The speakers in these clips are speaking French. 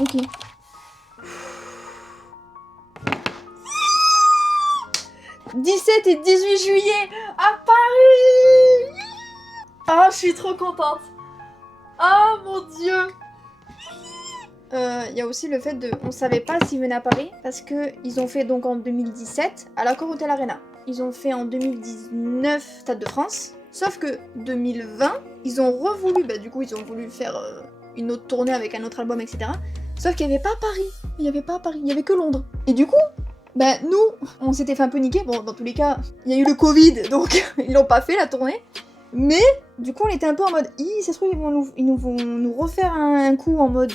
Ok. « 17 et 18 juillet à Paris !» Ah, je suis trop contente. Ah, mon Dieu. Il y a aussi le fait de... On savait pas s'ils venaient à Paris, parce que ils ont fait donc en 2017 à l'Accor Hotel Arena. Ils ont fait en 2019 Stade de France. Sauf que 2020, ils ont revoulu... Bah du coup, ils ont voulu faire une autre tournée avec un autre album, etc. Sauf qu'il n'y avait pas Paris. Il n'y avait pas Paris, il n'y avait que Londres. Et du coup... Bah nous, on s'était fait un peu niquer, bon dans tous les cas, il y a eu le Covid, donc ils l'ont pas fait la tournée, mais du coup on était un peu en mode, ça se trouve ils vont nous refaire un coup en mode,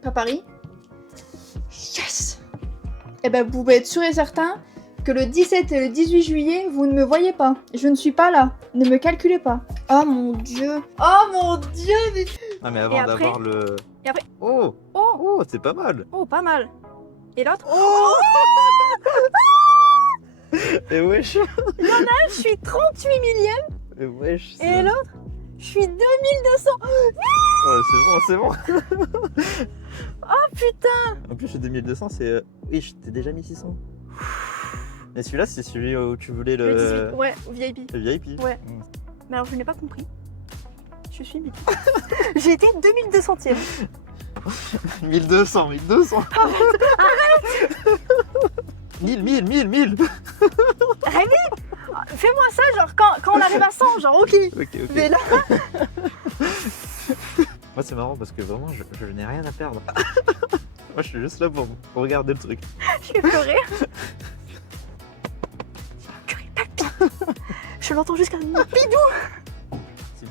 pas Paris. Yes. Et ben vous pouvez être sûr et certain que le 17 et le 18 juillet, vous ne me voyez pas, je ne suis pas là, ne me calculez pas. Oh mon dieu, mais... Ah mais avant d'avoir le... Et après... Oh, c'est pas mal. Oh, pas mal. Et l'autre? Oh et wesh. Il y en a un, je suis 38 millième. Et wesh. Et l'autre, je suis 2200. Ouais, c'est bon. Oh putain. En plus, le 2200, c'est... Oui, je t'ai déjà mis 600. Et celui-là, c'est celui où tu voulais le... 18, ouais, au VIP. Le VIP. Ouais. Mais alors, je n'ai pas compris. Je suis bête. J'ai été 2200ème. 1200. Arrête. 1000. Rémi, fais-moi ça, genre, quand on arrive à 100, genre, ok. Mais là... Moi, c'est marrant parce que vraiment, je n'ai rien à perdre. Moi, je suis juste là pour regarder le truc. Je vais pleurer. Je l'entends jusqu'à mon bidou.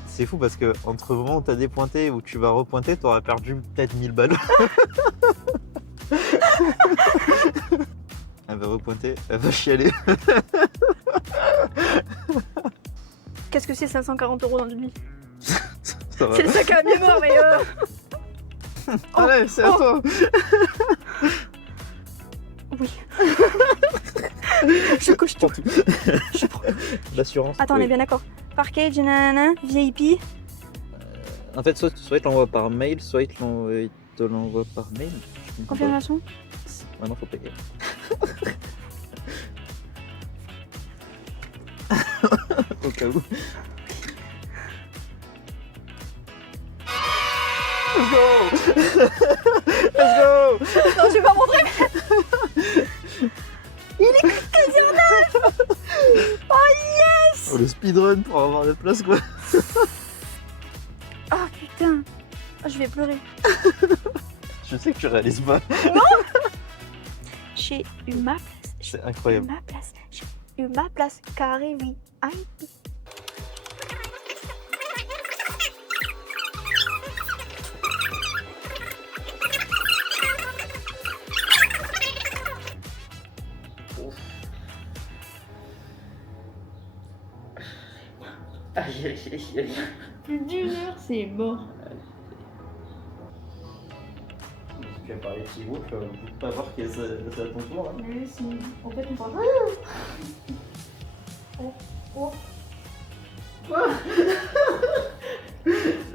C'est fou parce que entre le moment où t'as dépointé et où tu vas repointer, t'auras perdu peut-être 1000 balles. Elle va repointer, elle va chialer. Qu'est-ce que c'est 540 € dans une vie? Ça va. C'est le sac à mémoire, mais Allez, c'est à toi. Oui. Je coche tout. Je prends. L'assurance. Attends, on est bien d'accord. Package, nanana, VIP. En fait, soit il te l'envoie par mail, soit il te l'envoie par mail. Confirmation. Maintenant, faut payer. Au cas où. Let's go. Let's go. Non, je vais pas montrer. Il est 15h09. Oh yes. Oh, le speedrun pour avoir la place, quoi. Oh putain. Oh, je vais pleurer. Je sais que tu réalises pas. Non. J'ai eu ma place. C'est incroyable. J'ai eu ma place. Carré VIP. Aïe. Plus d'une heure, c'est mort. Tu vas parler petit groupe, tu vas pas voir que c'est à ton tour. Hein. Mais si, en fait, on parle. Oh. Quoi?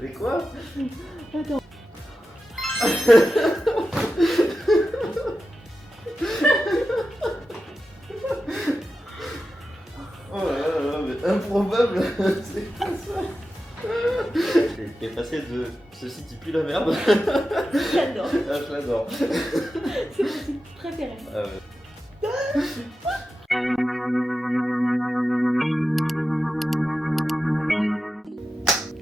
Mais quoi? Attends. Oh là, mais improbable. C'est quoi ça? T'es passé de ceci dit plus la merde. J'adore. Ah, je l'adore. C'est mon truc préféré. Ah ouais.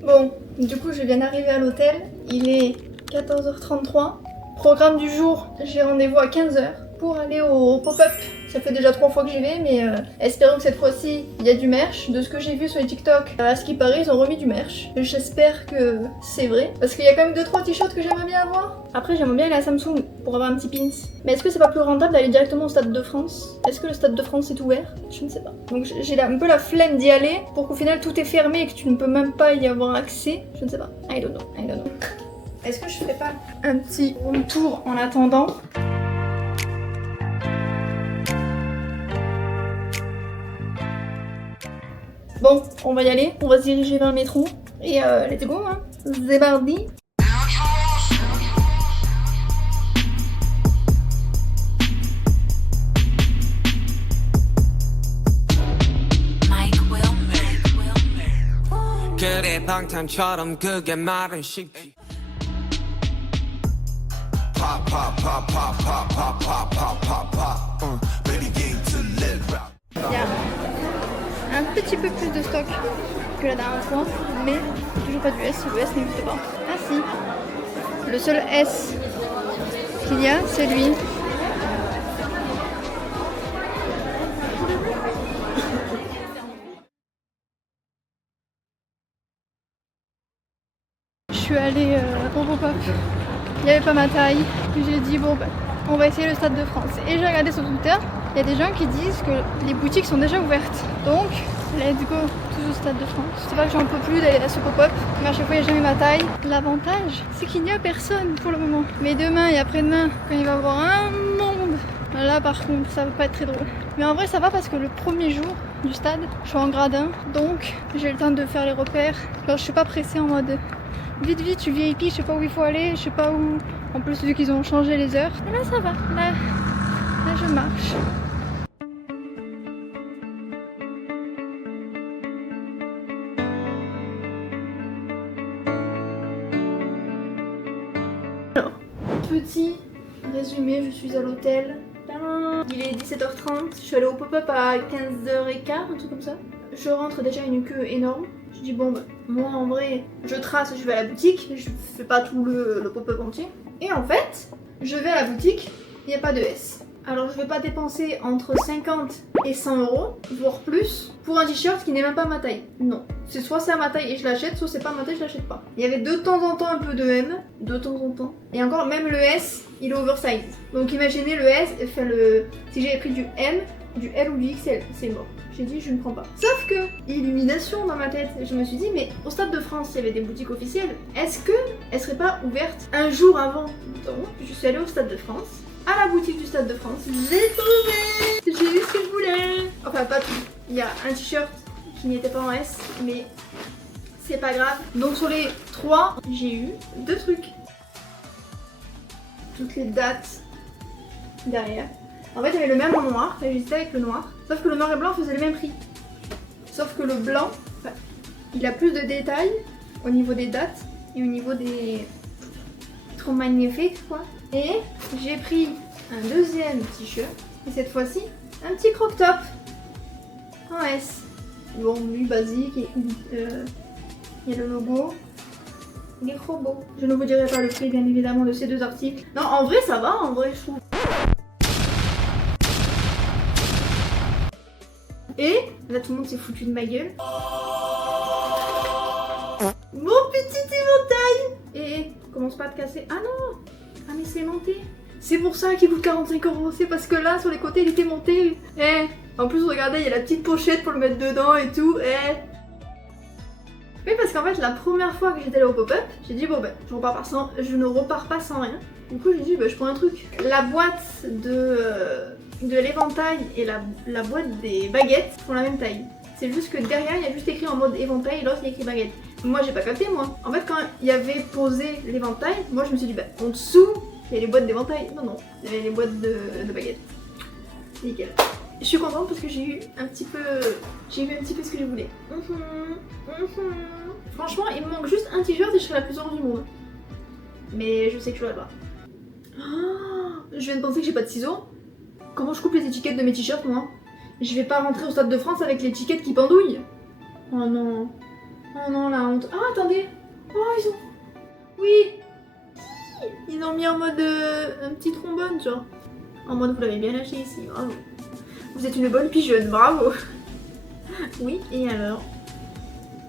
Bon, du coup, je viens d'arriver à l'hôtel. Il est 14h33. Programme du jour, j'ai rendez-vous à 15h pour aller au pop-up Ça fait déjà 3 fois que j'y vais, mais espérons que cette fois-ci, il y a du merch. De ce que j'ai vu sur les TikTok, à ce qui paraît, ils ont remis du merch. J'espère que c'est vrai, parce qu'il y a quand même 2-3 t-shirts que j'aimerais bien avoir. Après, j'aimerais bien aller à Samsung pour avoir un petit pins. Mais est-ce que c'est pas plus rentable d'aller directement au Stade de France? Est-ce que le Stade de France est ouvert? Je ne sais pas. Donc j'ai un peu la flemme d'y aller pour qu'au final tout est fermé et que tu ne peux même pas y avoir accès. Je ne sais pas. I don't know. Est-ce que je ferais pas un petit room tour en attendant? Bon, on va y aller, on va se diriger vers le métro. Et let's go, hein. Zébardi. 그래 방탄처럼 그게 말은 쉽지 Il y a un petit peu plus de stock que la dernière fois, mais toujours pas du S, le S n'existe pas. Ah si, le seul S qu'il y a, c'est lui. Je suis allée au pop-up, il n'y avait pas ma taille, j'ai dit bon bah on va essayer le Stade de France. Et j'ai regardé sur Twitter, il y a des gens qui disent que les boutiques sont déjà ouvertes. Donc, let's go, tous au Stade de France. C'est pas que j'en peux plus d'aller à ce pop-up, mais à chaque fois il n'y a jamais ma taille. L'avantage, c'est qu'il n'y a personne pour le moment. Mais demain et après-demain, quand il va y avoir un monde, là par contre, ça va pas être très drôle. Mais en vrai ça va parce que le premier jour du stade, je suis en grade 1, donc j'ai le temps de faire les repères. Alors je suis pas pressée en mode vite, je suis VIP, je sais pas où il faut aller, je sais pas où. En plus, vu qu'ils ont changé les heures. Et là, ça va. Là je marche. Alors, petit résumé, je suis à l'hôtel. Il est 17h30, je suis allée au pop-up à 15h15, un truc comme ça. Je rentre déjà une queue énorme. Je dis bon bah, moi en vrai, je trace, je vais à la boutique, je fais pas tout le pop-up entier. Et en fait, je vais à la boutique, il n'y a pas de S. Alors je vais pas dépenser entre 50 et 100 euros, voire plus, pour un t-shirt qui n'est même pas ma taille. Non. C'est soit c'est à ma taille et je l'achète, soit c'est pas à ma taille, je l'achète pas. Il y avait de temps en temps un peu de M, de temps en temps. Et encore, même le S, il est oversize. Donc imaginez le S, enfin si j'avais pris du M, du L ou du XL, c'est mort. J'ai dit je ne prends pas. Sauf que, illumination dans ma tête, je me suis dit mais au Stade de France il y avait des boutiques officielles, est-ce que elles seraient pas ouvertes un jour avant? Donc je suis allée au Stade de France, à la boutique du Stade de France, j'ai trouvé, j'ai eu ce que je voulais. Enfin pas tout, il y a un t-shirt qui n'était pas en S, mais c'est pas grave. Donc sur les 3, j'ai eu 2 trucs. Toutes les dates derrière. En fait, il y avait le même en noir, et j'hésitais avec le noir. Sauf que le noir et blanc faisaient le même prix. Sauf que le blanc, enfin, il a plus de détails au niveau des dates et au niveau des... Trop magnifique quoi. Et j'ai pris un deuxième t-shirt, et cette fois-ci, un petit crop top en S. Bon, lui basique, et il y a le logo. Il est trop beau. Je ne vous dirai pas le prix bien évidemment de ces 2 articles. Non, en vrai ça va, en vrai je trouve. Et là tout le monde s'est foutu de ma gueule. Mon petit éventail. Et commence pas à te casser. Ah non. Ah mais c'est monté. C'est pour ça qu'il coûte 45 €. C'est parce que là sur les côtés il était monté. En plus regardez il y a la petite pochette pour le mettre dedans et tout. Oui parce qu'en fait la première fois que j'étais allée au pop-up, j'ai dit bon ben je ne repars pas sans rien. Du coup j'ai dit je prends un truc. La boîte de l'éventail et la boîte des baguettes font la même taille. C'est juste que derrière il y a juste écrit en mode éventail et l'autre il y a écrit baguette. Moi j'ai pas capté moi. En fait quand il y avait posé l'éventail, moi je me suis dit en dessous il y a les boîtes d'éventail. Non, il y avait les boîtes de baguettes. Nickel. Je suis contente parce que j'ai eu un petit peu ce que je voulais. Franchement il me manque juste un t-shirt et je serai la plus heureuse du monde. Mais je sais que je l'aurai pas. Je viens de penser que j'ai pas de ciseaux. Comment je coupe les étiquettes de mes t-shirts moi? Je vais pas rentrer au Stade de France avec l'étiquette qui pendouille. Oh non. Oh non la honte. Ah attendez. Oh ils ont... Oui. Ils l'ont mis en mode un petit trombone genre. En mode vous l'avez bien lâché ici. Bravo. Vous êtes une bonne pigeonne, bravo. Oui, et alors?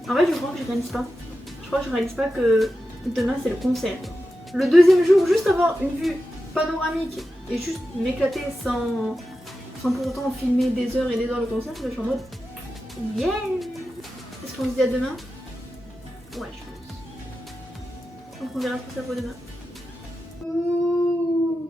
En fait, je crois que je réalise pas. Je crois que je réalise pas que demain c'est le concert. Le deuxième jour, juste avoir une vue panoramique et juste m'éclater sans pour autant filmer des heures et des heures le concert, je suis en mode yeah. Est-ce qu'on se dit à demain? Ouais, je pense. Donc on verra ce que ça vaut demain. Ouh.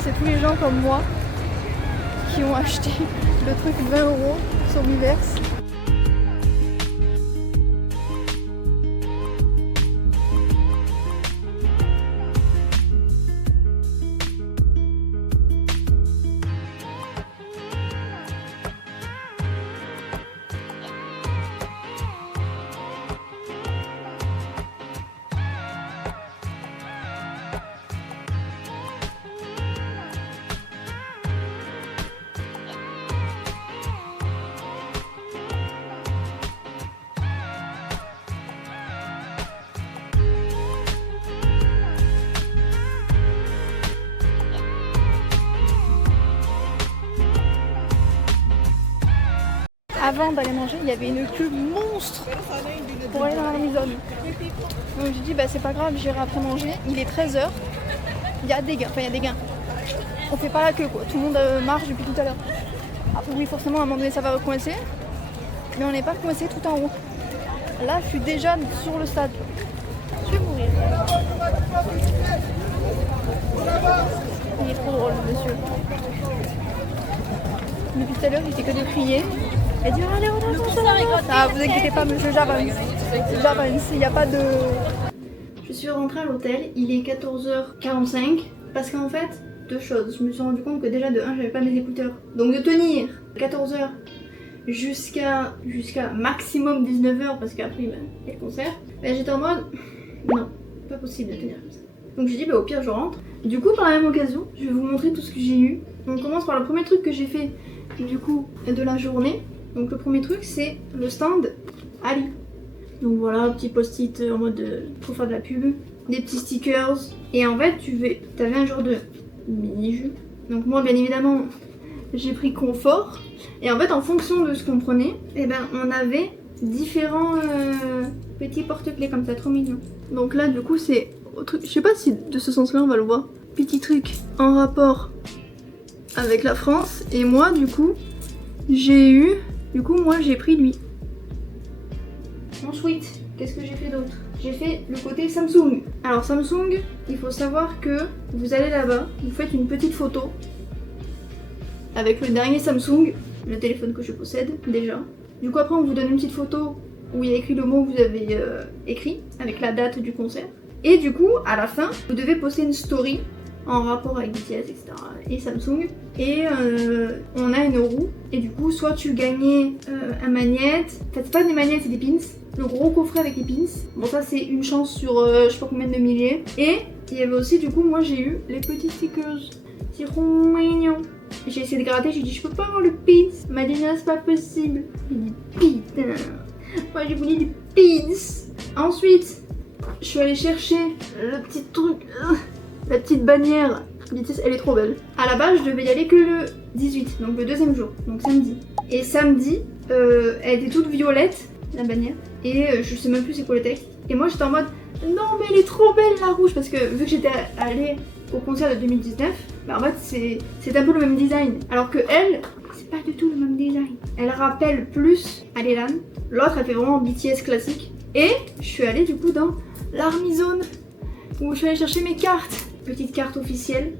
C'est tous les gens comme moi qui ont acheté le truc 20 € sur Miiverse. Avant d'aller manger, il y avait une queue monstre pour aller dans l'Armizone. Donc j'ai dit bah c'est pas grave, j'irai après manger. Il est 13h. Il y a des gains, On fait pas la queue quoi, tout le monde marche depuis tout à l'heure. Après oui forcément à un moment donné ça va recoincer. Mais on n'est pas coincé tout en haut. Là je suis déjà sur le stade. Je vais mourir. Il est trop drôle le monsieur. Depuis tout à l'heure il fait que de crier. Elle dit allez on avance. Ah vous inquiétez pas monsieur, j'avance, il n'y a pas de... Je suis rentrée à l'hôtel, il est 14h45 parce qu'en fait, deux choses. Je me suis rendu compte que déjà de 1 j'avais pas mes écouteurs. Donc de tenir 14h jusqu'à maximum 19h parce qu'après il y a le concert. Ben, j'étais en mode non, pas possible de tenir comme ça. Donc j'ai dit bah au pire je rentre. Du coup par la même occasion, je vais vous montrer tout ce que j'ai eu. On commence par le premier truc que j'ai fait du coup de la journée. Donc le premier truc c'est le stand Ali. Donc voilà, petit post-it en mode pour faire de la pub, des petits stickers. Et en fait t'avais un genre de mini-jus. Donc moi bien évidemment j'ai pris confort. Et en fait en fonction de ce qu'on prenait, eh ben, on avait différents petits porte-clés comme ça, trop mignon. Donc là du coup c'est, je sais pas si de ce sens là on va le voir. Petit truc en rapport avec la France. Et moi du coup j'ai pris lui. Ensuite, qu'est-ce que j'ai fait d'autre? J'ai fait le côté Samsung. Alors Samsung, il faut savoir que vous allez là-bas, vous faites une petite photo avec le dernier Samsung, le téléphone que je possède déjà. Du coup après on vous donne une petite photo où il y a écrit le mot que vous avez écrit avec la date du concert. Et du coup à la fin, vous devez poster une story en rapport avec BTS, etc. et Samsung. Et on a une roue. Et du coup, soit tu gagnais un magnète. En fait, c'est pas des magnettes, c'est des pins. Le gros coffret avec les pins. Bon, ça, c'est une chance sur je sais pas combien de milliers. Et il y avait aussi, du coup, moi j'ai eu les petits stickers. C'est trop mignon. J'ai essayé de gratter, j'ai dit, je peux pas avoir le pins. Elle m'a dit, non, c'est pas possible. J'ai dit, putain. Moi, j'ai voulu des pins. Ensuite, je suis allée chercher le petit truc. La petite bannière BTS, elle est trop belle. À la base, je devais y aller que le 18, donc le deuxième jour, donc samedi. Et samedi, elle était toute violette, la bannière. Et je sais même plus c'est quoi le texte. Et moi, j'étais en mode, non mais elle est trop belle la rouge. Parce que vu que j'étais allée au concert de 2019, bah en fait c'est un peu le même design. Alors que elle, c'est pas du tout le même design. Elle rappelle plus à Lelan. L'autre, elle fait vraiment BTS classique. Et je suis allée du coup dans l'Armizone, où je suis allée chercher mes cartes. Petite carte officielle.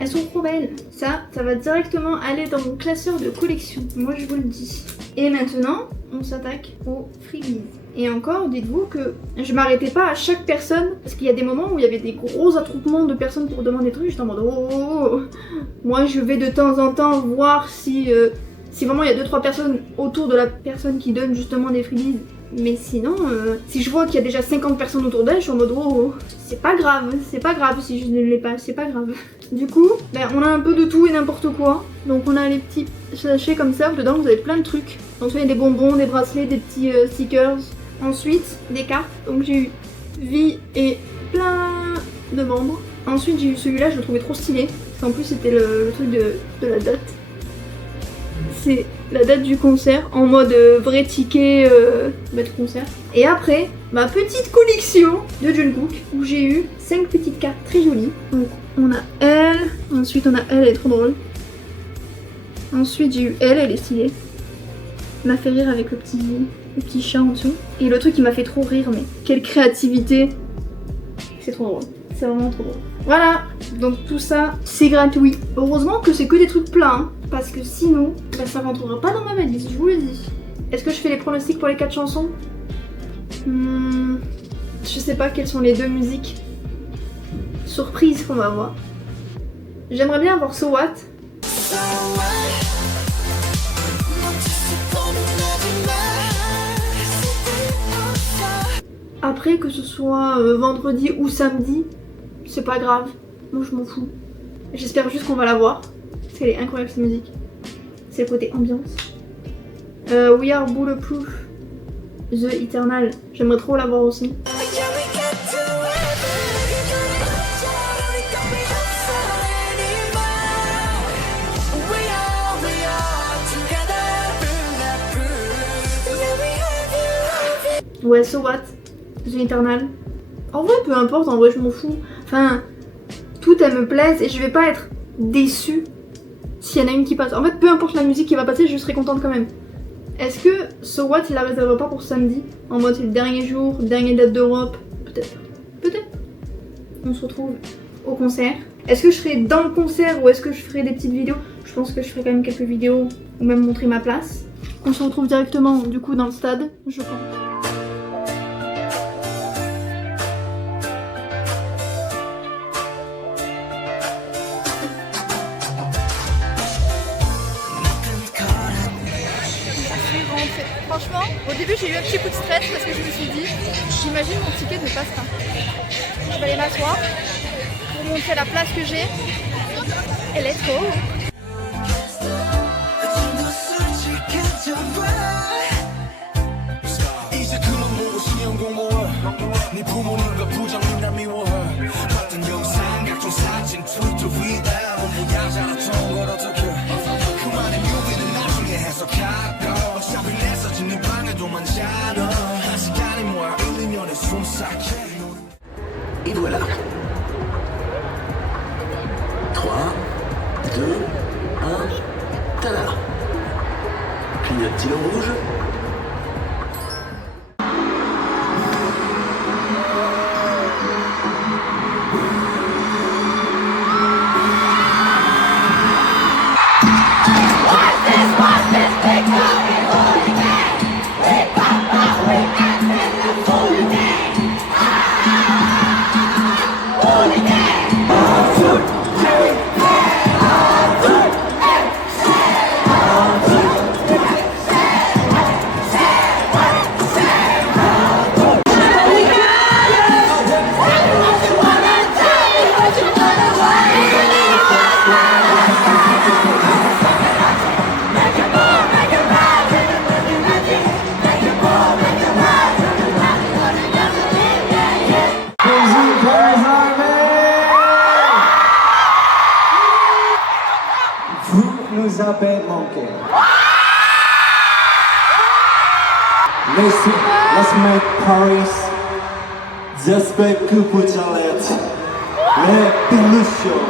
Elles sont trop belles. Ça va directement aller dans mon classeur de collection. Moi je vous le dis. Et maintenant, on s'attaque aux freebies. Et encore, dites-vous que je m'arrêtais pas à chaque personne, parce qu'il y a des moments où il y avait des gros attroupements de personnes pour demander des trucs, j'étais en mode oh. Moi je vais de temps en temps voir si vraiment il y a 2-3 personnes autour de la personne qui donne justement des freebies. Mais sinon, si je vois qu'il y a déjà 50 personnes autour d'elle, je suis en mode oh, c'est pas grave si je ne l'ai pas, c'est pas grave. Du coup, on a un peu de tout et n'importe quoi. Donc on a les petits sachets comme ça, dedans vous avez plein de trucs. Donc il y a des bonbons, des bracelets, des petits stickers. Ensuite, des cartes. Donc j'ai eu vie et plein de membres. Ensuite j'ai eu celui-là, je le trouvais trop stylé. Parce qu'en plus c'était le truc de la date. C'est la date du concert en mode vrai ticket de concert. Et après, ma petite collection de Jungkook où j'ai eu 5 petites cartes très jolies. Donc on a elle, ensuite on a elle est trop drôle. Ensuite j'ai eu elle est stylée. Elle m'a fait rire avec le petit chat en dessous. Et le truc qui m'a fait trop rire, mais quelle créativité. C'est trop drôle. C'est vraiment trop drôle. Voilà, donc tout ça, c'est gratuit. Heureusement que c'est que des trucs pleins, hein, parce que sinon, ça rentrera pas dans ma valise, je vous le dis. Est-ce que je fais les pronostics pour les 4 chansons? Je sais pas quelles sont les 2 musiques surprises qu'on va avoir. J'aimerais bien avoir So What. Après, que ce soit vendredi ou samedi, c'est pas grave. Moi je m'en fous. J'espère juste qu'on va la voir. Parce qu'elle est incroyable cette musique. C'est le côté ambiance. We Are Bulletproof, The Eternal. J'aimerais trop la voir aussi. Ouais, So What, The Eternal. En vrai, peu importe, en vrai, je m'en fous. Enfin, toutes elles me plaisent et je vais pas être déçue s'il y en a une qui passe. En fait, peu importe la musique qui va passer, je serai contente quand même. Est-ce que So What, il la réserve pas pour samedi? En mode, c'est le dernier jour, dernière date d'Europe? Peut-être. Peut-être. On se retrouve au concert. Est-ce que je serai dans le concert ou est-ce que je ferai des petites vidéos? Je pense que je ferai quand même quelques vidéos ou même montrer ma place. On se retrouve directement, du coup, dans le stade, je pense. Franchement, au début j'ai eu un petit coup de stress parce que je me suis dit, j'imagine mon ticket ne passe pas. Je vais aller m'asseoir pour montrer la place que j'ai. Elle est trop haute. Et voilà. 3, 2, 1, tada. Clignote-t-il au rouge? Vous avez manqué. Let's make Paris just make couple chalet. Les illusions.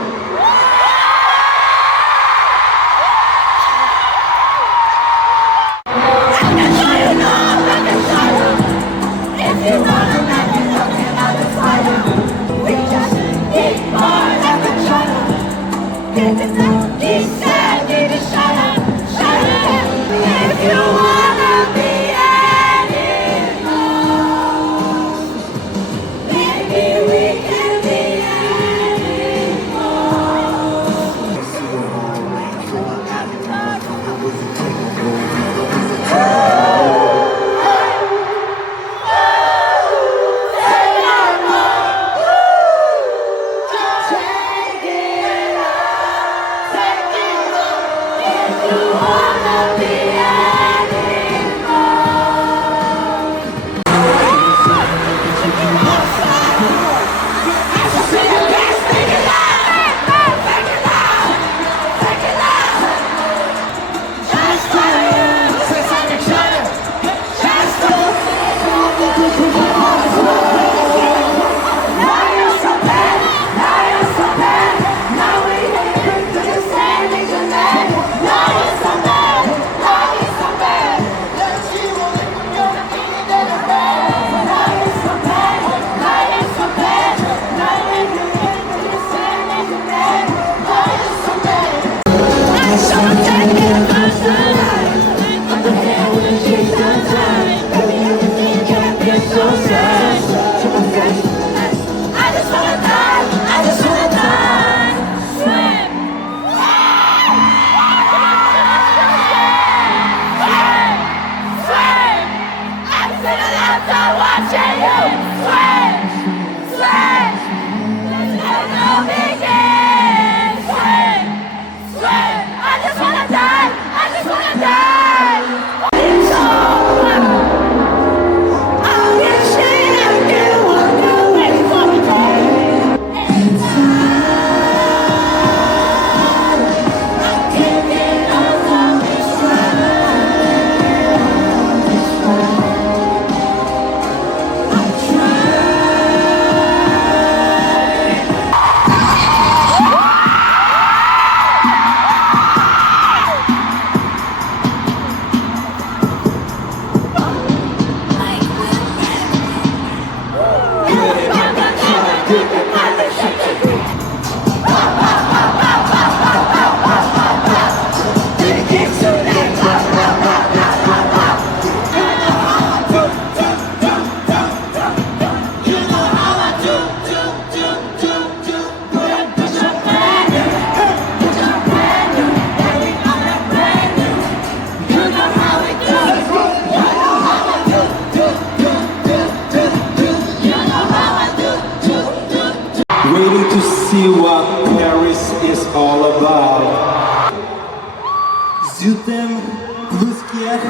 Juliette.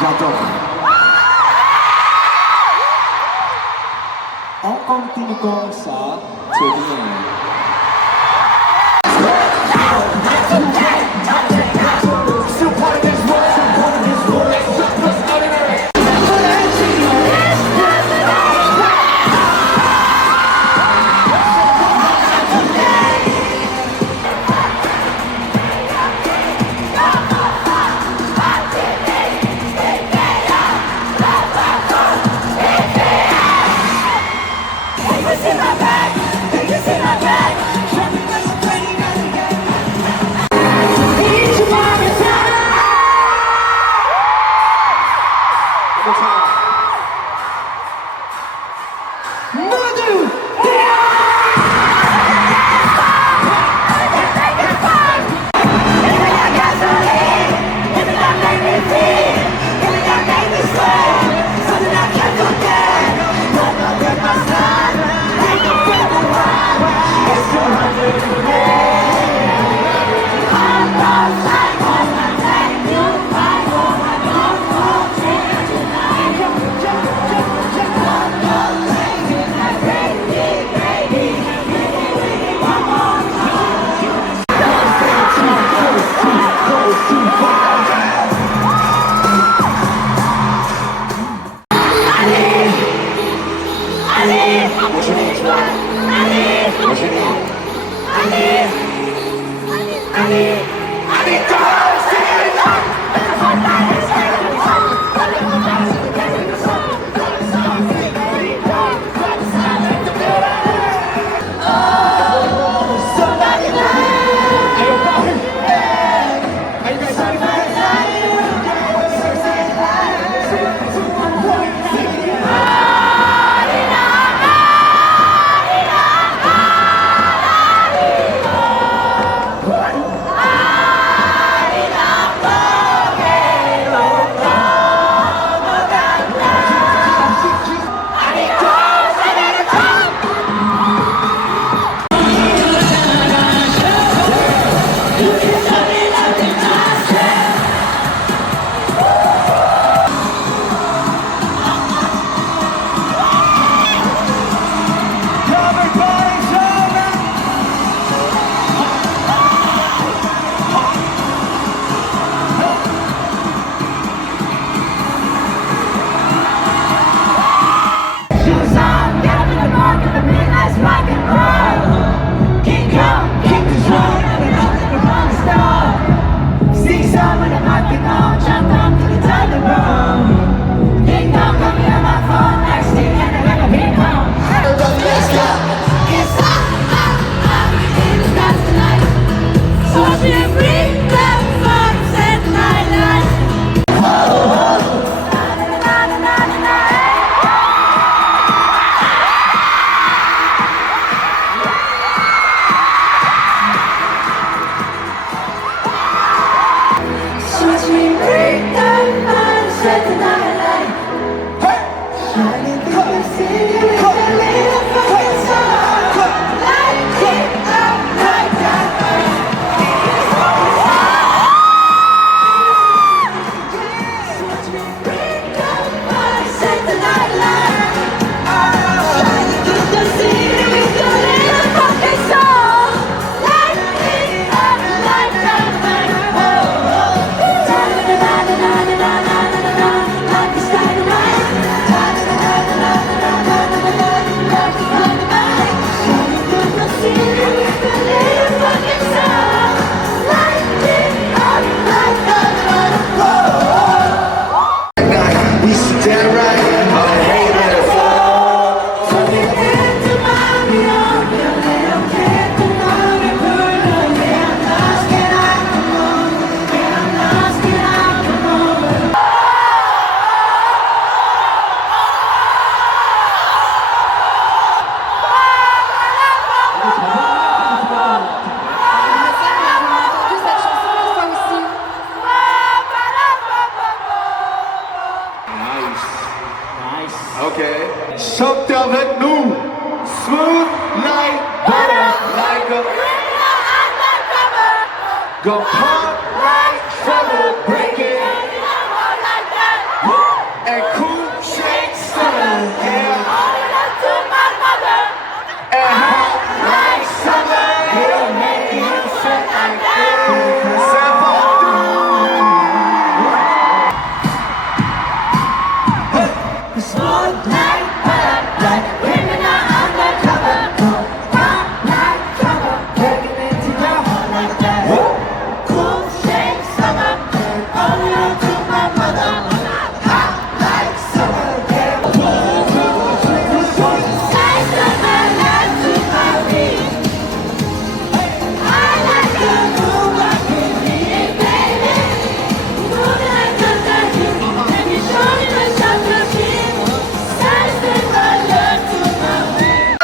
J'adore. On continue comme ça, c'est bien. Chantez avec nous. Smooth like butter, like a Go hard like trouble, break it. And cool shake summer, yeah. And hot like summer, yeah. Make you sweat like Spotlight, pop like women are undercover. Pop like trouble, breaking into your heart like that. Cool shake summer, only on to my mother. Hot like summer, yeah. Say summer, not to my beat. I like the move, I can be it, baby. Move like a turkey, and you show me the shot to keep. Say summer, not to my beat.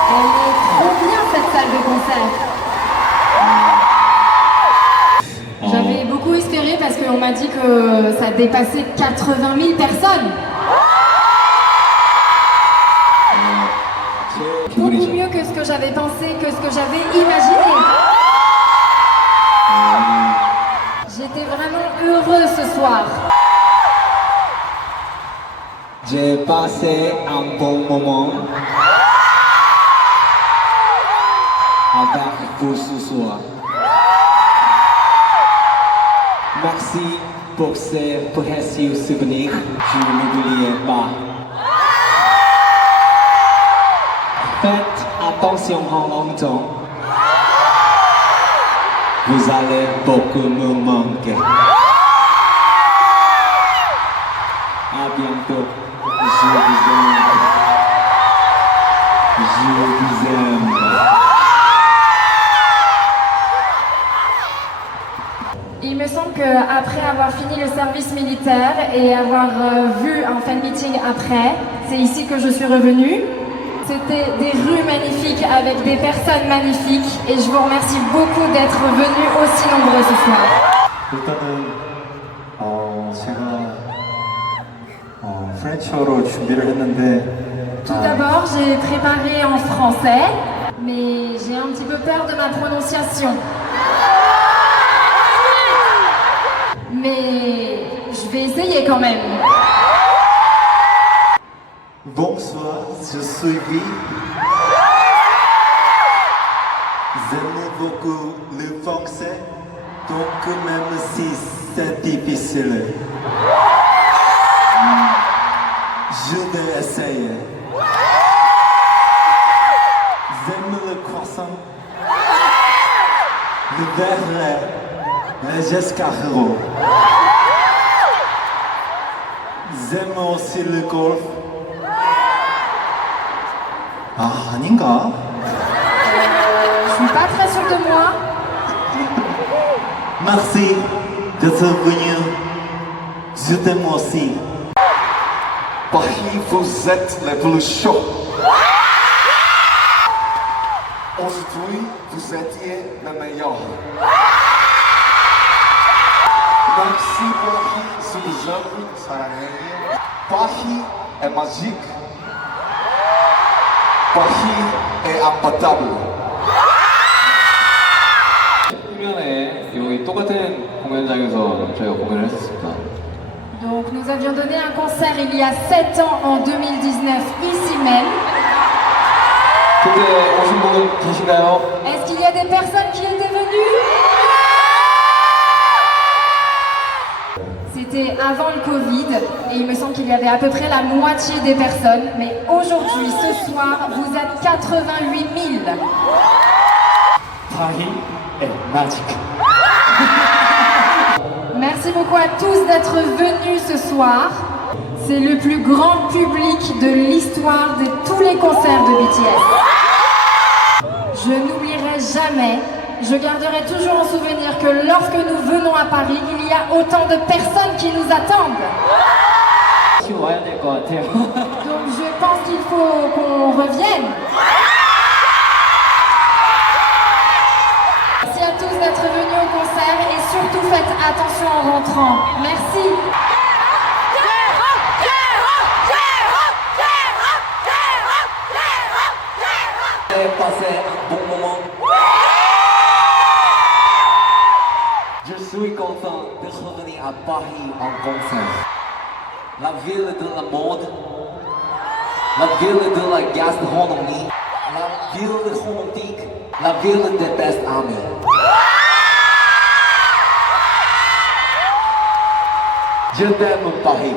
Elle est trop bien cette salle de concert. J'avais beaucoup espéré parce qu'on m'a dit que ça dépassait 80 000 personnes. Beaucoup mieux que ce que j'avais pensé, que ce que j'avais imaginé. J'étais vraiment heureuse ce soir. J'ai passé un bon moment avec vous ce soir. Merci pour ces précieux souvenirs, je ne l'oublierai pas. Faites attention en longtemps. Vous allez beaucoup me manquer. À bientôt. Je vous aime. Je vous aime. Il me semble qu'après avoir fini le service militaire et avoir vu un fan meeting après, c'est ici que je suis revenue. C'était des rues magnifiques avec des personnes magnifiques et je vous remercie beaucoup d'être venus aussi nombreux ce soir. 일단은 제가 프렌치어로 준비를 했는데 Tout d'abord, j'ai préparé en français, mais j'ai un petit peu peur de ma prononciation. Mais je vais essayer quand même. Bonsoir, je suis Guy. J'aime beaucoup le français, donc même si c'est difficile, je vais essayer. J'aime le croissant, le verre, les escargots. J'aime aussi le golf. 아닌가? Je suis pas très sûre de moi. Merci d'être venu. Je t'aime aussi. Paris, vous êtes les plus chauds. Aujourd'hui, vous étiez les meilleurs. Merci Paris, je vous aime, 사랑해요. Paris est magique. Paris est imbattable. 후면에 여기 똑같은 공연 공연장에서 저희가 공연을 했었습니다. Donc nous avions donné un concert il y a 7 ans en 2019 ici même. 그때 오신 분은 계신가요? Est-ce qu'il y a des personnes qui étaient venues? C'était avant le Covid et il me semble qu'il y avait à peu près la moitié des personnes. Mais aujourd'hui, ce soir, vous êtes 88 000. 파히 앤 마직. Merci beaucoup à tous d'être venus ce soir. C'est le plus grand public de l'histoire de tous les concerts de BTS. Je n'oublierai jamais, je garderai toujours en souvenir que lorsque nous venons à Paris, il y a autant de personnes qui nous attendent. 지금 와야 될 것 같아요. Donc je pense qu'il faut qu'on revienne. Merci à tous d'être venus au concert et surtout faites attention en rentrant. Merci. Passé un bon moment. Je suis content de revenir à Paris en concert. La ville de la mode, la ville de la gastronomie, la ville romantique, la ville des best amis. Je t'aime Paris.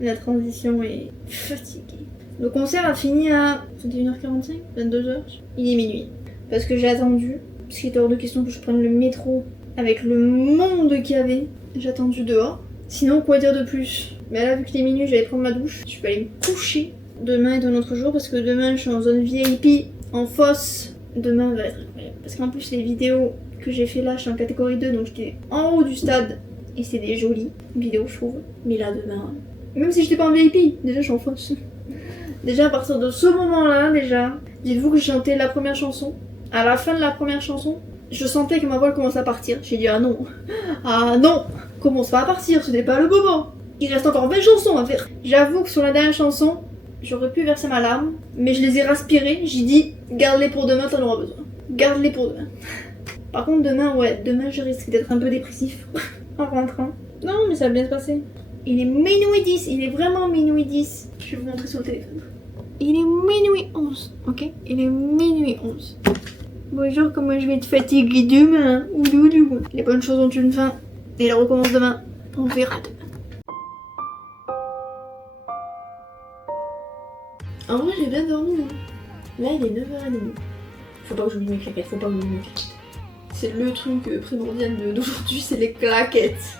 La transition est fatiguée. Le concert a fini à 21h45, 22h. Il est minuit. Parce que j'ai attendu, parce qu'il était hors de question que je prenne le métro avec le monde qu'il y avait. J'ai attendu dehors. Sinon, quoi dire de plus? Mais là, vu qu'il est minuit, j'allais prendre ma douche. Je peux aller me coucher. Demain est un autre jour parce que demain, je suis en zone VIP en fosse, demain va être incroyable. Parce qu'en plus, les vidéos que j'ai fait là, je suis en catégorie 2, donc j'étais en haut du stade. Et c'est des jolies vidéos, je trouve. Mais là, demain, même si j'étais pas en VIP, déjà je suis en fosse. Déjà, à partir de ce moment-là, déjà, dites-vous que je chantais la première chanson. À la fin de la première chanson, je sentais que ma voix commençait à partir. J'ai dit, ah non, commence pas à partir, ce n'est pas le moment. Il reste encore 20 chansons à faire. J'avoue que sur la dernière chanson, j'aurais pu verser ma larme, mais je les ai raspirées. J'ai dit, garde-les pour demain, t'en auras besoin. Garde-les pour demain. Par contre, demain, je risque d'être un peu dépressif en rentrant. Non, mais ça va bien se passer. Il est minuit 10, il est vraiment minuit 10. Je vais vous montrer sur le téléphone. Il est minuit 11, ok? Il est minuit 11. Bonjour, comment je vais être fatiguée demain? Ouloulou. Les bonnes choses ont une fin, et elles recommencent demain. On verra demain. En vrai, j'ai bien dormi. Hein. Là, il est 9h30. Faut pas que j'oublie mes claquettes, C'est le truc primordial d'aujourd'hui, c'est les claquettes.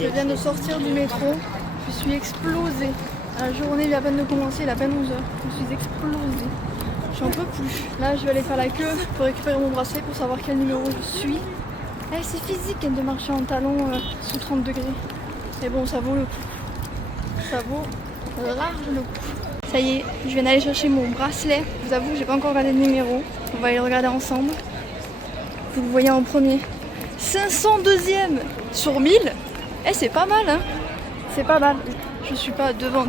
Je viens de sortir du métro, je suis explosée. La journée vient à peine de commencer, il est à peine 11h. Je suis explosée. J'en peux plus. Là, je vais aller faire la queue pour récupérer mon bracelet pour savoir quel numéro je suis. C'est physique de marcher en talons sous 30 degrés. Mais bon, ça vaut le coup. Ça vaut large le coup. Ça y est, je viens d'aller chercher mon bracelet. Je vous avoue, j'ai pas encore regardé le numéro. On va aller le regarder ensemble. Vous le voyez en premier. 502e sur 1000. C'est pas mal, hein. C'est pas mal. Je suis pas devant,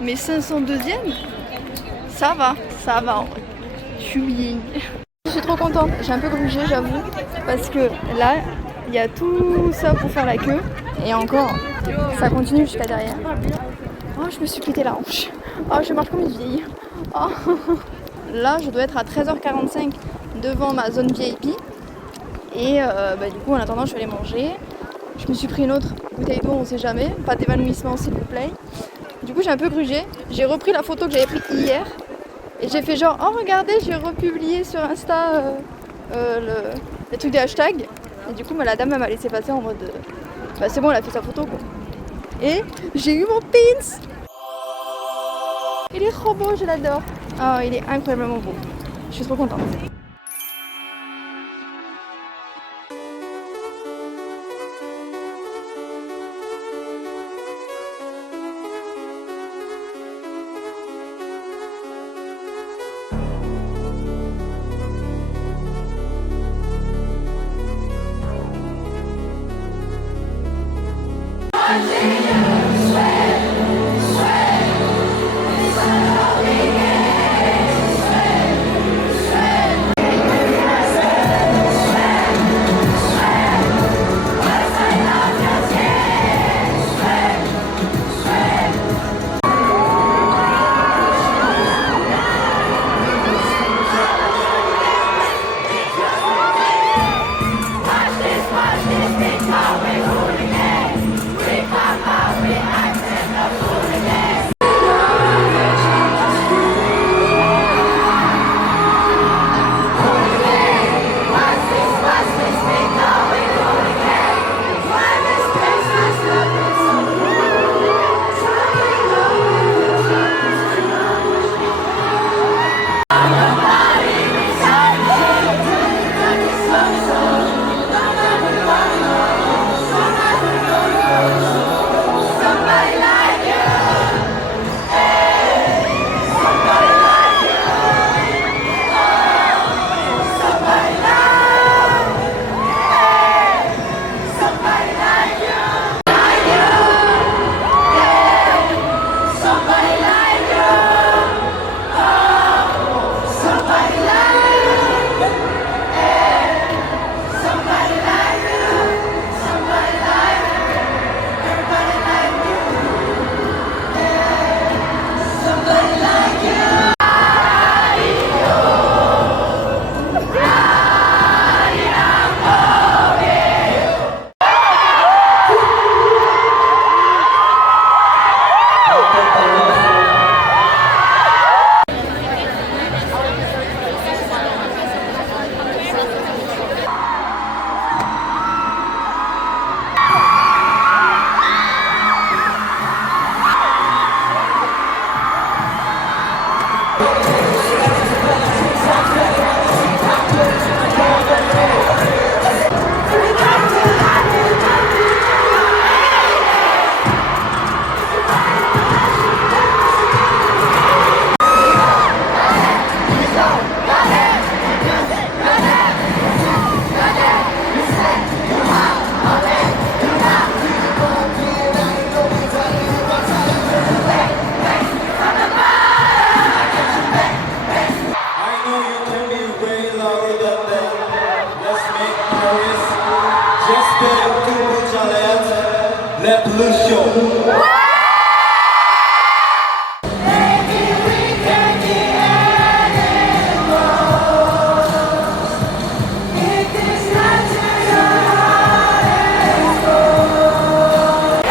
mais 502e, ça va en vrai. Je suis bien. Je suis trop contente. J'ai un peu grugé, j'avoue, parce que là, il y a tout ça pour faire la queue. Et encore, ça continue jusqu'à derrière. Oh, je me suis pété la hanche. Oh, je marche comme une vieille. Oh. Là, je dois être à 13h45 devant ma zone VIP. Et du coup, en attendant, je vais aller manger. Je me suis pris une autre bouteille d'eau, on sait jamais. Pas d'évanouissement, s'il vous plaît. Du coup, j'ai un peu grugé. J'ai repris la photo que j'avais prise hier. Et j'ai fait genre, oh regardez, j'ai republié sur Insta les trucs des hashtags. Et du coup, la dame m'a laissé passer en mode, c'est bon, elle a fait sa photo quoi. Et j'ai eu mon pins. Il est trop beau, je l'adore. Oh, il est incroyablement beau. Je suis trop contente. sorry that day. Let's make Paris. J'espère que vous allez les plus chauds. Maybe we can be animals. If this not your heart and soul.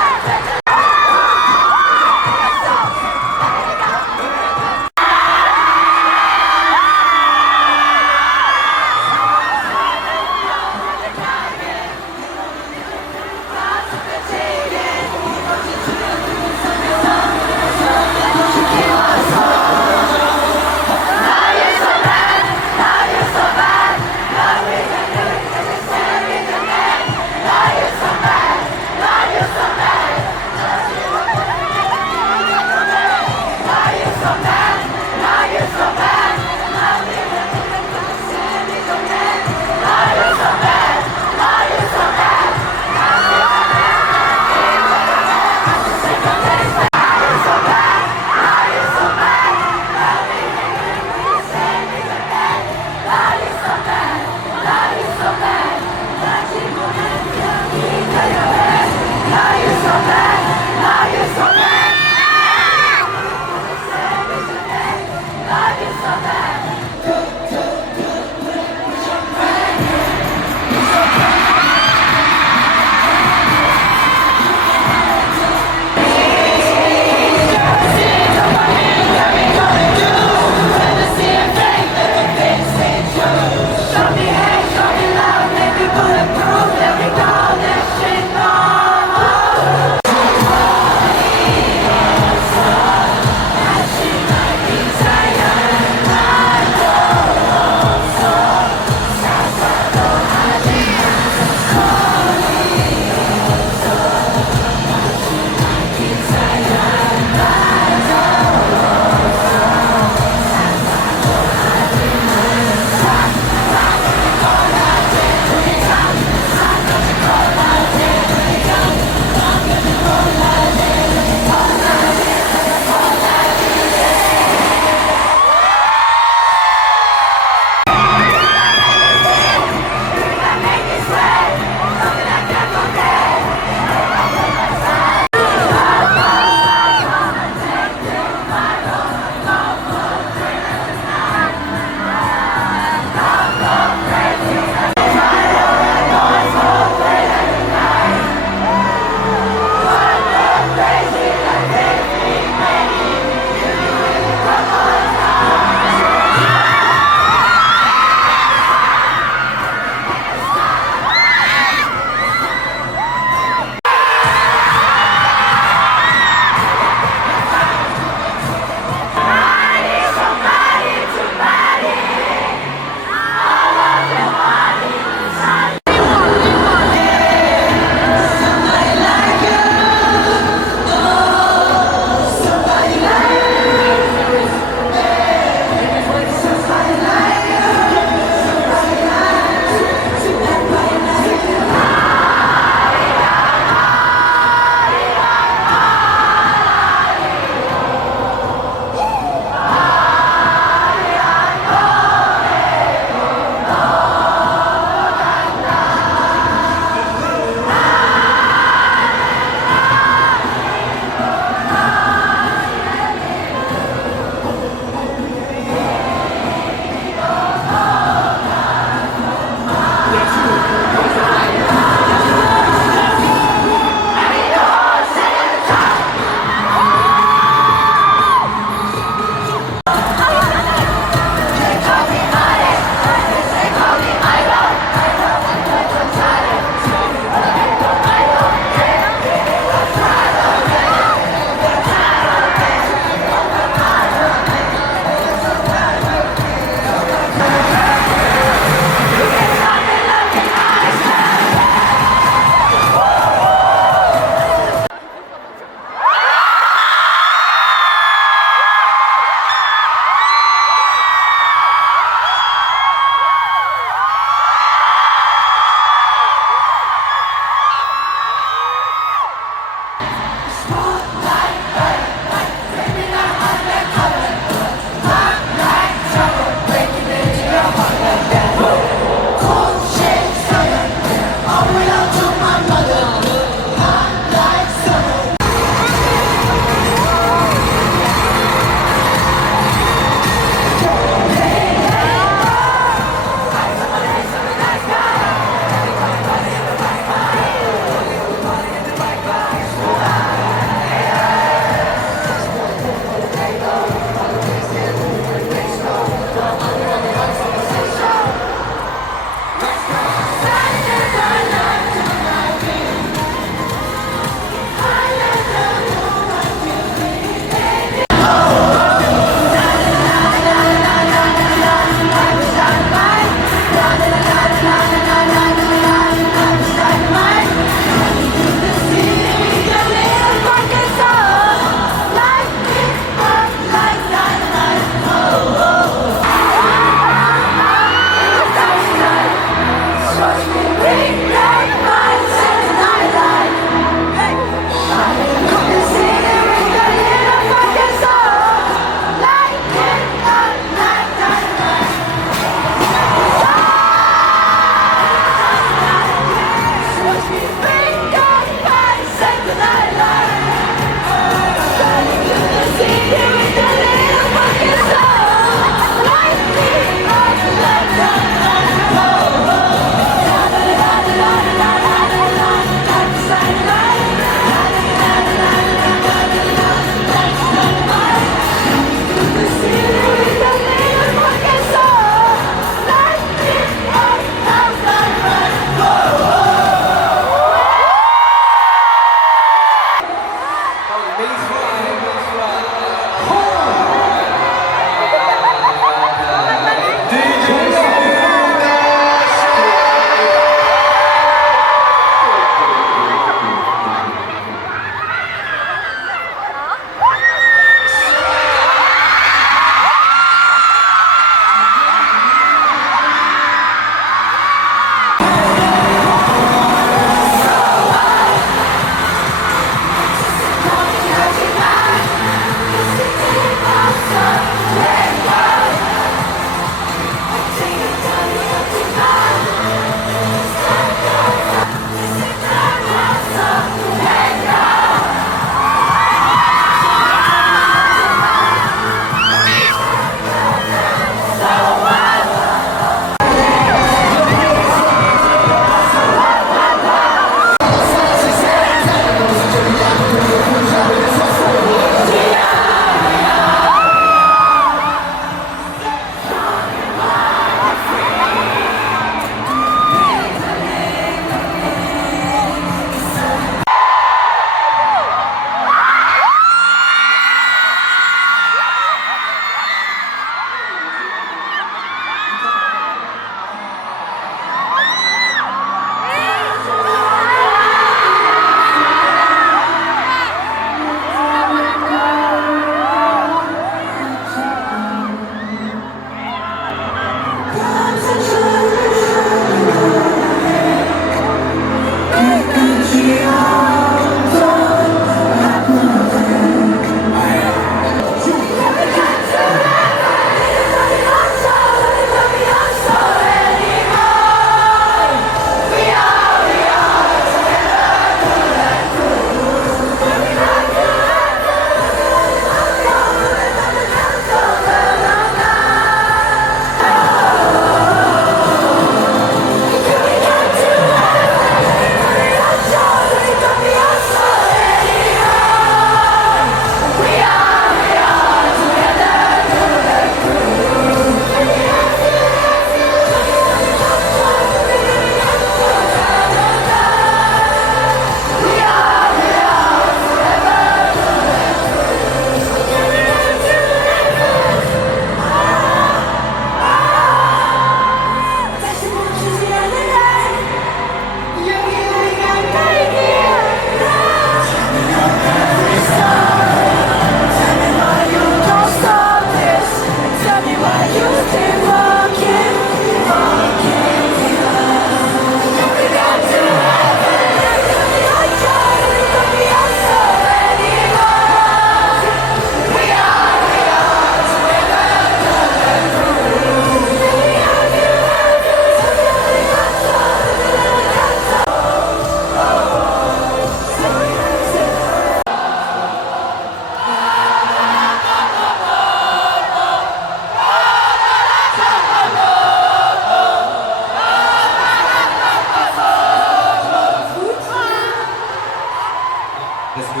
Let's go.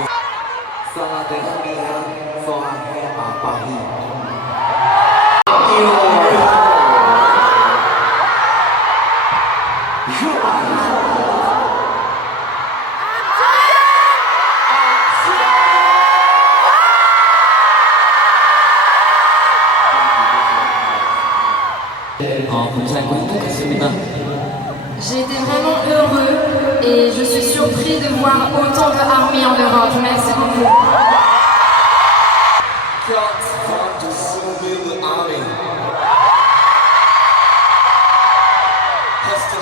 Salah Dehmiya, Sohahe Apahi. 감사했고 행복했습니다. J'ai été vraiment heureux et je suis surpris de voir autant de armées en Europe. Merci beaucoup. Cut from the civil army. Reste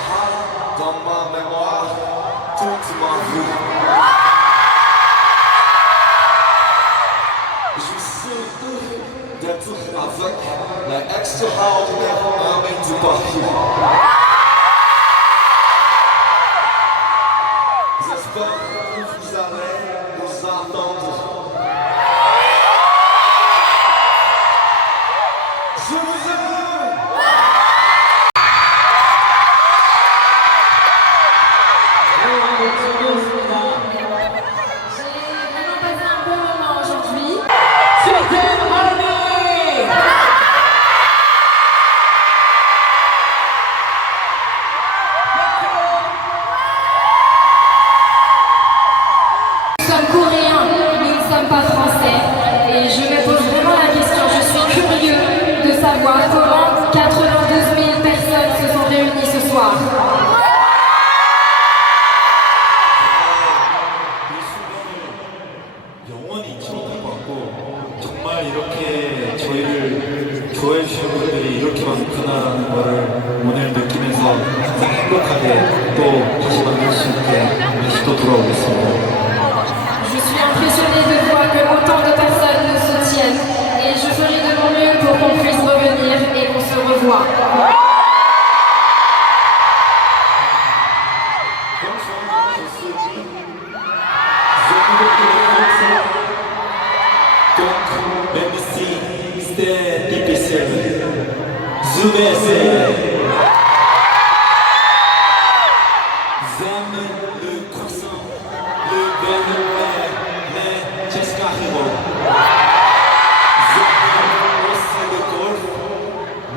dans ma mémoire toute ma vie. Je suis heureux d'être avec l'extraordinaire armée du Paris. J'espère que vous allez nous attendre. Je vous aime! J'ai vraiment passé un bon moment aujourd'hui. Nous sommes coréens, nous ne sommes pas français. Et je me pose vraiment la question, je suis curieux de savoir comment 92 000 personnes se sont réunies ce soir. 이 순간을 영원히 기억할 것 같고 정말 이렇게 저희를 좋아해 주시는 분들이 이렇게 많구나라는 거를 오늘 느끼면서 항상 행복하게 또 다시 만날 수 있게 다시 또 돌아오겠습니다. Je suis impressionnée de voir que autant de personnes nous soutiennent et je ferai de mon mieux pour qu'on puisse revenir et qu'on se revoie. Donc, même si c'était difficile, je vais essayer. J'aime le croissant, le beurre, mais Jessica Hero. J'aime aussi le golf.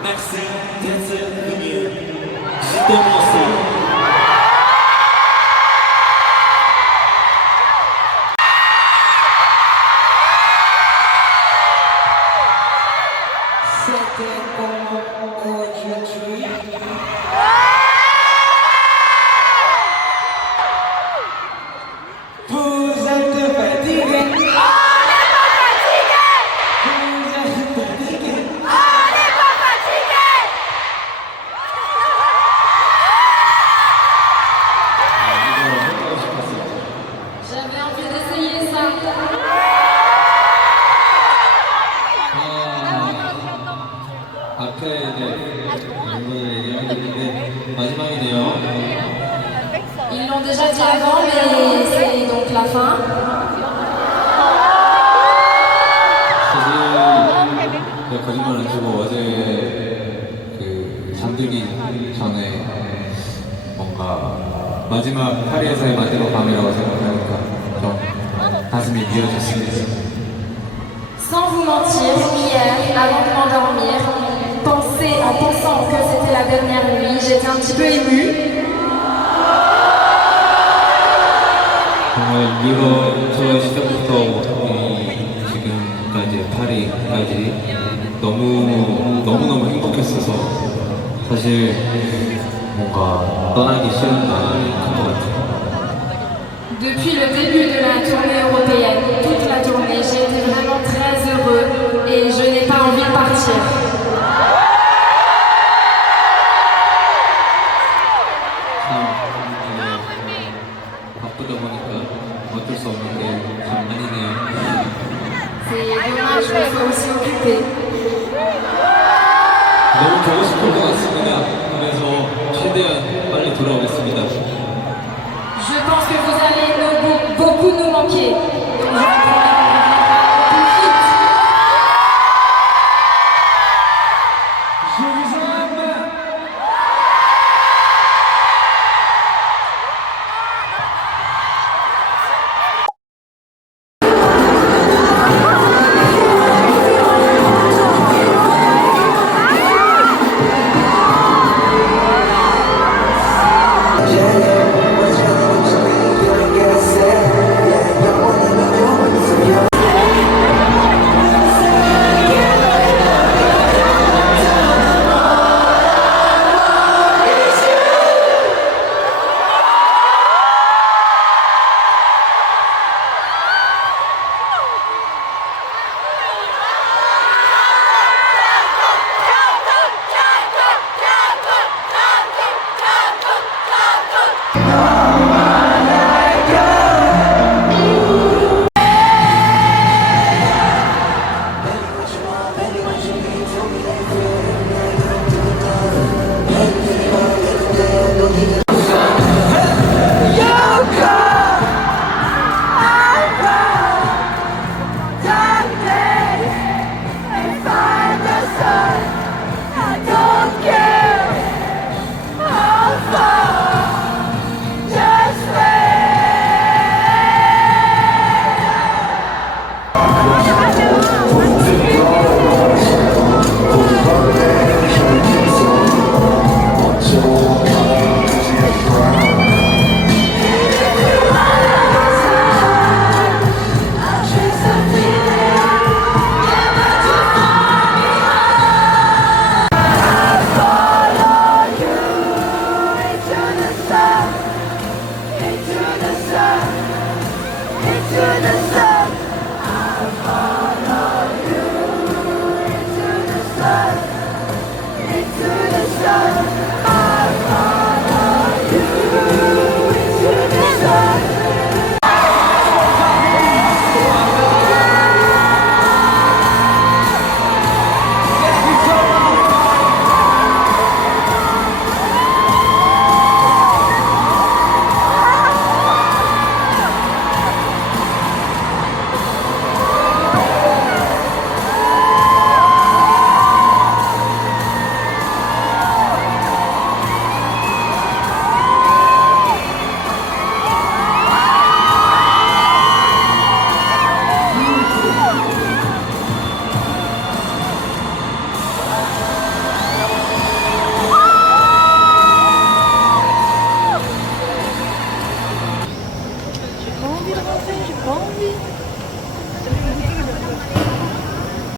Merci d'être venu. Je t'aime aussi. C'était comme aujourd'hui. Vous êtes fatigué. On n'est pas fatigué! Vous êtes fatigué. On n'est pas fatigué! J'avais envie d'essayer ça. 앞에 멤버들 얘기하는데 마지막이네요. Ils l'ont déjà dit avant, mais c'est donc la fin. 사실 내가 거짓말 안 치고 어제 그 잠들기 전에 뭔가 마지막 파리에서의 마지막 밤이라고 생각하니까 좀 가슴이 미어졌습니다. Sans vous mentir, hier, avant de m'endormir, en pensant que c'était la dernière nuit, j'étais un petit peu émue. 정말 이번 시작부터 지금까지 파리까지 너무너무 행복했어서 사실 뭔가 떠나기 싫은 마음이 큰 것 같아요. Depuis le début de la tournée européenne, toute la tournée, j'ai été vraiment très heureux et je n'ai pas envie de partir. 바쁘다 보니까 어쩔 수 없는데 참 아니네요. C'est dommage, mais il faut aussi occuper. 너무 보고 싶은 것 같습니다. 그래서 최대한 빨리 돌아오겠습니다. Je pense que vous allez beaucoup nous manquer. Donc je vous promets to the sun.